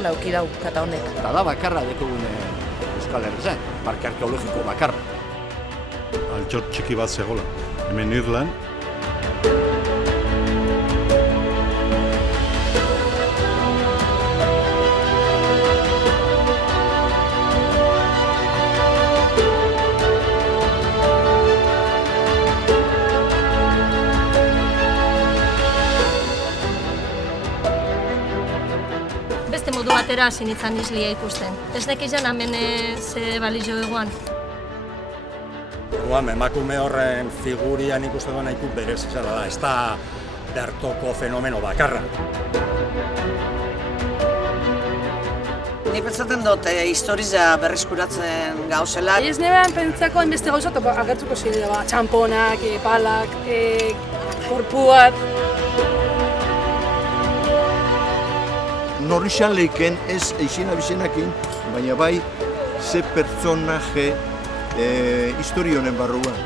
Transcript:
potenziala auki dau kata honek. Eta da bakarra dekogune Euskal Herrian, parke arkeologiko bakarra. Altxor txiki bat zegoela, hemen Irlan. Beste modu batera hasi nintzen islia ikusten. Ez nekizan hemen ze balizio egoan. Emakume horren figurian ikusten duan nahiko berez izala da, ez da bertoko fenomeno bakarra. Ni pentsatzen dut historia berreskuratzen gauzela. Ez nebean pentsako hainbeste gauza eta agertuko zirela, txamponak, palak, korpuak. Norrizan leiken ez eixena bizenakin, baina bai ze pertsonaje historionen barruan.